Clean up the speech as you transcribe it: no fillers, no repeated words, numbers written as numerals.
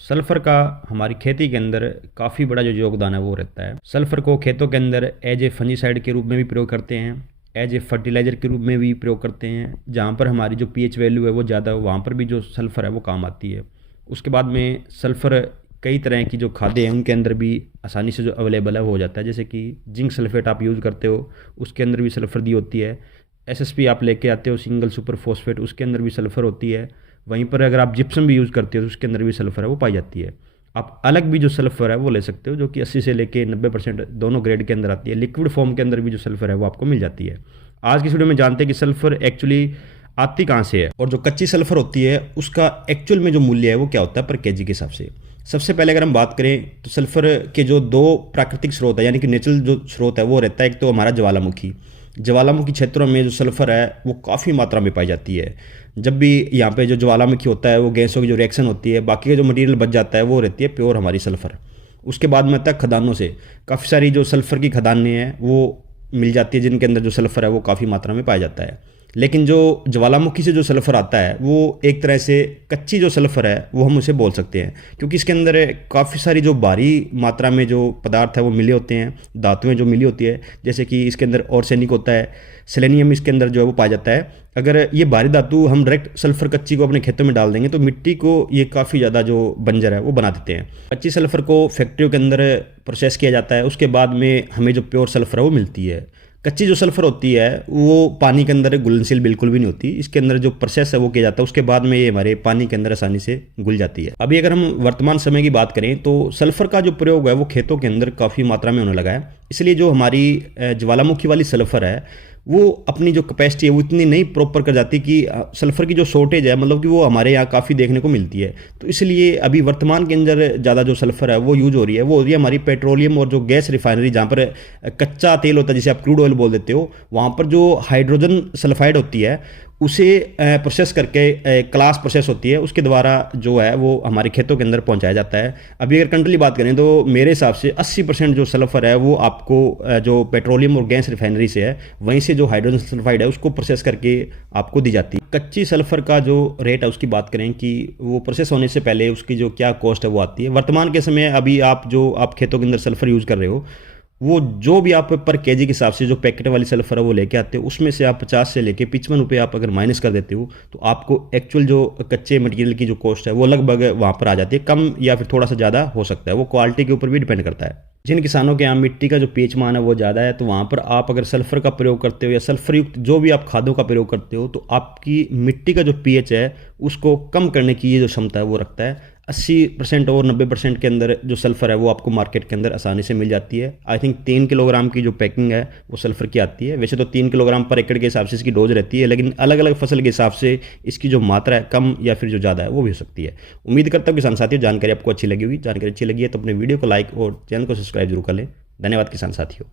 Sulphur का हमारी खेती के अंदर काफ़ी बड़ा जो योगदान है वो रहता है। सल्फ़र को खेतों के अंदर एज ए फंजीसाइड के रूप में भी प्रयोग करते हैं, एज ए फर्टिलाइज़र के रूप में भी प्रयोग करते हैं। जहाँ पर हमारी जो पीएच वैल्यू है वो ज़्यादा हो वहाँ पर भी जो सल्फ़र है वो काम आती है। उसके बाद में सल्फ़र कई तरह की जो खादें हैं उनके अंदर भी आसानी से जो अवेलेबल है वो हो जाता है। जैसे कि जिंक सल्फेट आप यूज़ करते हो उसके अंदर भी सल्फ़र दी होती है। एसएसपी आप लेके आते हो सिंगल सुपर फॉस्फेट, उसके अंदर भी सल्फ़र होती है। वहीं पर अगर आप जिप्सम भी यूज़ करते हो तो उसके अंदर भी सल्फ़र है वो पाई जाती है। आप अलग भी जो सल्फ़र है वो ले सकते हो जो कि 80 से लेके 90% दोनों ग्रेड के अंदर आती है। लिक्विड फॉर्म के अंदर भी जो सल्फ़र है वो आपको मिल जाती है। आज की वीडियो में जानते हैं कि सल्फ़र एक्चुअली आती कहाँ से है और जो कच्ची सल्फ़र होती है उसका एक्चुअल में जो मूल्य है वो क्या होता है पर केजी के हिसाब से। सबसे पहले अगर हम बात करें तो सल्फ़र के जो दो प्राकृतिक स्रोत है यानी कि नेचुरल जो स्रोत है वो रहता है। एक तो हमारा ज्वालामुखी क्षेत्रों में जो सल्फ़र है वो काफ़ी मात्रा में पाई जाती है। जब भी यहाँ पे जो ज्वालामुखी होता है वो गैसों की जो रिएक्शन होती है, बाकी का जो मटेरियल बच जाता है वो रहती है प्योर हमारी सल्फ़र। उसके बाद में तक खदानों से काफ़ी सारी जो सल्फ़र की खदानें हैं वो मिल जाती है जिनके अंदर जो सल्फ़र है वो काफ़ी मात्रा में पाया जाता है। लेकिन जो ज्वालामुखी से जो सल्फ़र आता है वो एक तरह से कच्ची जो सल्फ़र है वो हम उसे बोल सकते हैं, क्योंकि इसके अंदर काफ़ी सारी जो भारी मात्रा में जो पदार्थ है वो मिले होते हैं, धातुएं जो मिली होती है। जैसे कि इसके अंदर आर्सेनिक होता है, सेलेनियम इसके अंदर जो है वो पाया जाता है। अगर ये भारी धातु हम डायरेक्ट सल्फ़र कच्ची को अपने खेतों में डाल देंगे तो मिट्टी को ये काफ़ी ज़्यादा जो बंजर है वो बना देते हैं। कच्ची सल्फ़र को फैक्ट्रियों के अंदर प्रोसेस किया जाता है, उसके बाद में हमें जो प्योर सल्फ़र है वो मिलती है। कच्ची जो सल्फ़र होती है वो पानी के अंदर घुलनशील बिल्कुल भी नहीं होती। इसके अंदर जो प्रोसेस है वो किया जाता है, उसके बाद में ये हमारे पानी के अंदर आसानी से घुल जाती है। अभी अगर हम वर्तमान समय की बात करें तो सल्फ़र का जो प्रयोग है वो खेतों के अंदर काफ़ी मात्रा में होने लगा है। इसलिए जो हमारी ज्वालामुखी वाली सल्फ़र है वो अपनी जो कैपेसिटी है वो इतनी नहीं प्रॉपर कर जाती कि सल्फ़र की जो शॉर्टेज है मतलब कि वो हमारे यहाँ काफ़ी देखने को मिलती है। तो इसलिए अभी वर्तमान के अंदर ज़्यादा जो सल्फ़र है वो यूज हो रही है, वो हो रही है हमारी पेट्रोलियम और जो गैस रिफाइनरी, जहाँ पर कच्चा तेल होता है जिसे आप क्रूड ऑयल बोल देते हो, वहाँ पर जो हाइड्रोजन सल्फाइड होती है उसे प्रोसेस करके क्लास प्रोसेस होती है, उसके द्वारा जो है वो हमारे खेतों के अंदर पहुंचाया जाता है। अभी अगर कंट्रोली बात करें तो मेरे हिसाब से 80% जो सल्फ़र है वो आपको जो पेट्रोलियम और गैस रिफाइनरी से है, वहीं से जो हाइड्रोजन सल्फाइड है उसको प्रोसेस करके आपको दी जाती है। कच्ची सल्फ़र का जो रेट है उसकी बात करें कि वो प्रोसेस होने से पहले उसकी जो क्या कॉस्ट है वो आती है। वर्तमान के समय अभी आप खेतों के अंदर सल्फ़र यूज़ कर रहे हो वो जो भी आप पर केजी के हिसाब से जो पैकेट वाली सल्फ़र है वो लेके आते हो, उसमें से आप 50 से लेके 55 रुपये आप अगर माइनस कर देते हो तो आपको एक्चुअल जो कच्चे मटेरियल की जो कॉस्ट है वो लगभग वहाँ पर आ जाती है। कम या फिर थोड़ा सा ज़्यादा हो सकता है, वो क्वालिटी के ऊपर भी डिपेंड करता है। जिन किसानों के यहाँ मिट्टी का जो पीएच मान है वो ज़्यादा है तो वहाँ पर आप अगर सल्फ़र का प्रयोग करते हो या सल्फ़र युक्त जो भी आप खादों का प्रयोग करते हो तो आपकी मिट्टी का जो पीएच है उसको कम करने की ये जो क्षमता है वो रखता है। 80% और 90% के अंदर जो सल्फ़र है वो आपको मार्केट के अंदर आसानी से मिल जाती है। आई थिंक 3 किलोग्राम की जो पैकिंग है वो सल्फ़र की आती है। वैसे तो 3 किलोग्राम पर एकड़ के हिसाब से इसकी डोज रहती है, लेकिन अलग अलग फसल के हिसाब से इसकी जो मात्रा है कम या फिर जो ज़्यादा है वो भी हो सकती है। उम्मीद करता हूँ किसान साथियों जानकारी आपको अच्छी लगी होगी। जानकारी अच्छी लगी है तो अपने वीडियो को लाइक और चैनल को सब्सक्राइब जरूर कर लें। धन्यवाद किसान साथियों।